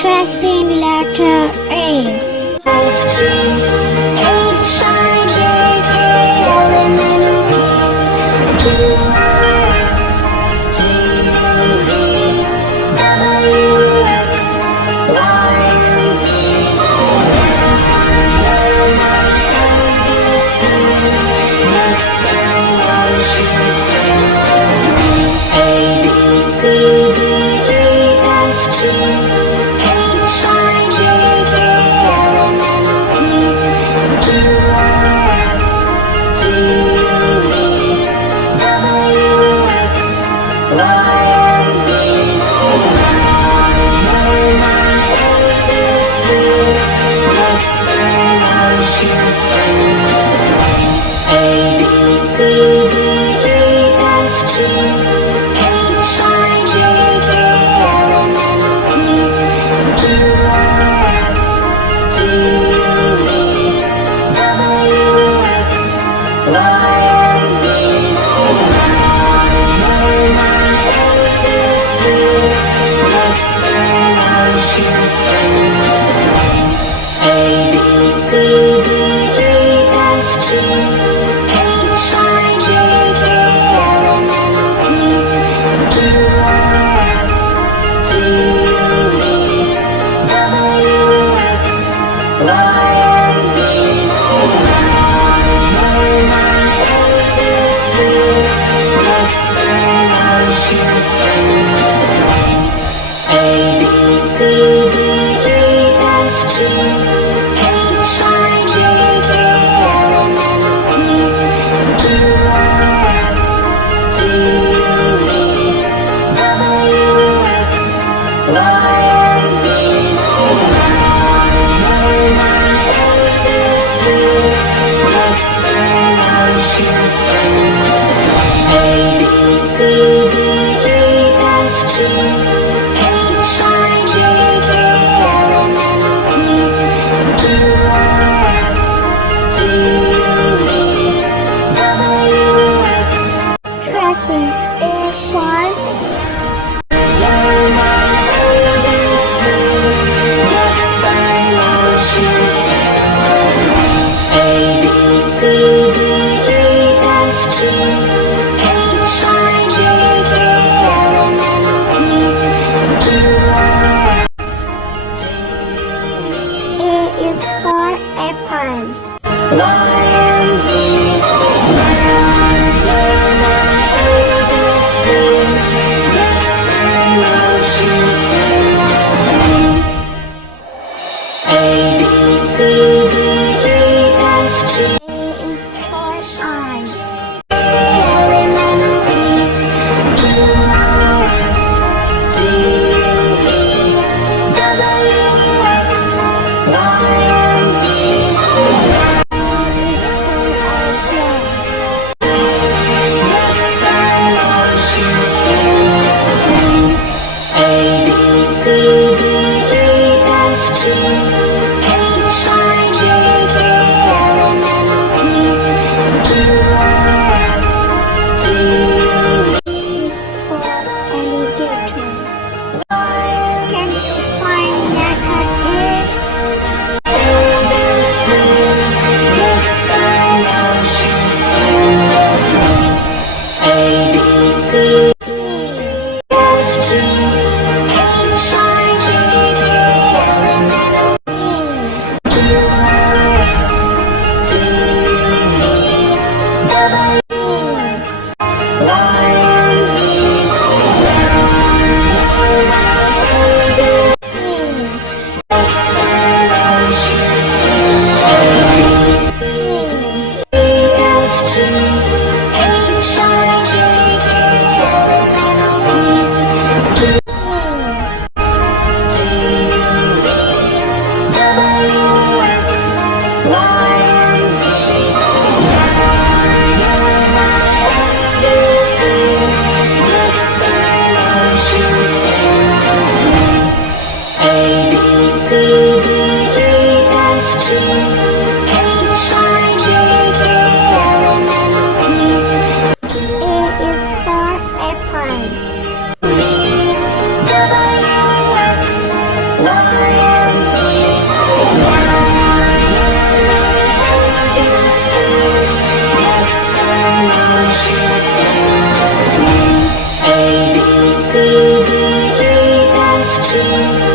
Tracing letter A. F, G, H, I, J, K, L, M, N, O, P, Q, R, S, T, U, V, W, X, Y, and Z. They're my ABCs. Next time won't you sing with me? A, B, C, D, E, F, G, H, I, J, K, L, M, N, O, P, Q, R, S, T, U, V, W, X, Y, and Z. They're my ABCs. Next time won't you sing with me? A, B, C, D, E, F, G, H, I, J, K, L, M, N, O, P, Q, R, S, T, U, V, W, X, Y, and Z. They're my ABCs. Next time won't you sing with me? A, B, C, D, E, F, G, H, I, J, K, L, M, N, O, P, Q, R, S, T, U, V, W, X, Y, and Z. They're my ABCs. Next time won't you sing with me? A, B, C, D, E, F, G, H, I, J, K, L, M, N, O, P, Q, R, S, T, U, V, W, X, Y, and Z. They're my ABCs. Next time won't you sing with me? A, B, C, D, E, F, G, H, I, J, K, L, M, N, O, P, Q, R, S, T, U, V, W, X. Tracing A for They're my ABCs. Next time won't you sing with me? A, B, C, D, E, F, G, H, I, J, K, L, M, N, O, P, Q, R, S, T, U, V, A is for apple. Y, and Z. They're my ABCs. Next time won't you sing with me? A, B, C, D, E, F, G, A is for eye. L, M, N, O, P, Q, R, S, T, U, V, W, X, Y, and Z. A is for apple. Next time won't you sing with me? A, B, C, D, E, F, G, H, I, J, K, L, M, N, O, P, Q, R, S, T, U, V, A is for alligator. Y, and Can Z. you find letter A? ABCs. Next time won't you sing with me? A, B, C, D, F, G, H, I, Y and Z. Now my ABCs. Next time won't you sing with me? A, B, C, D, E, F, G.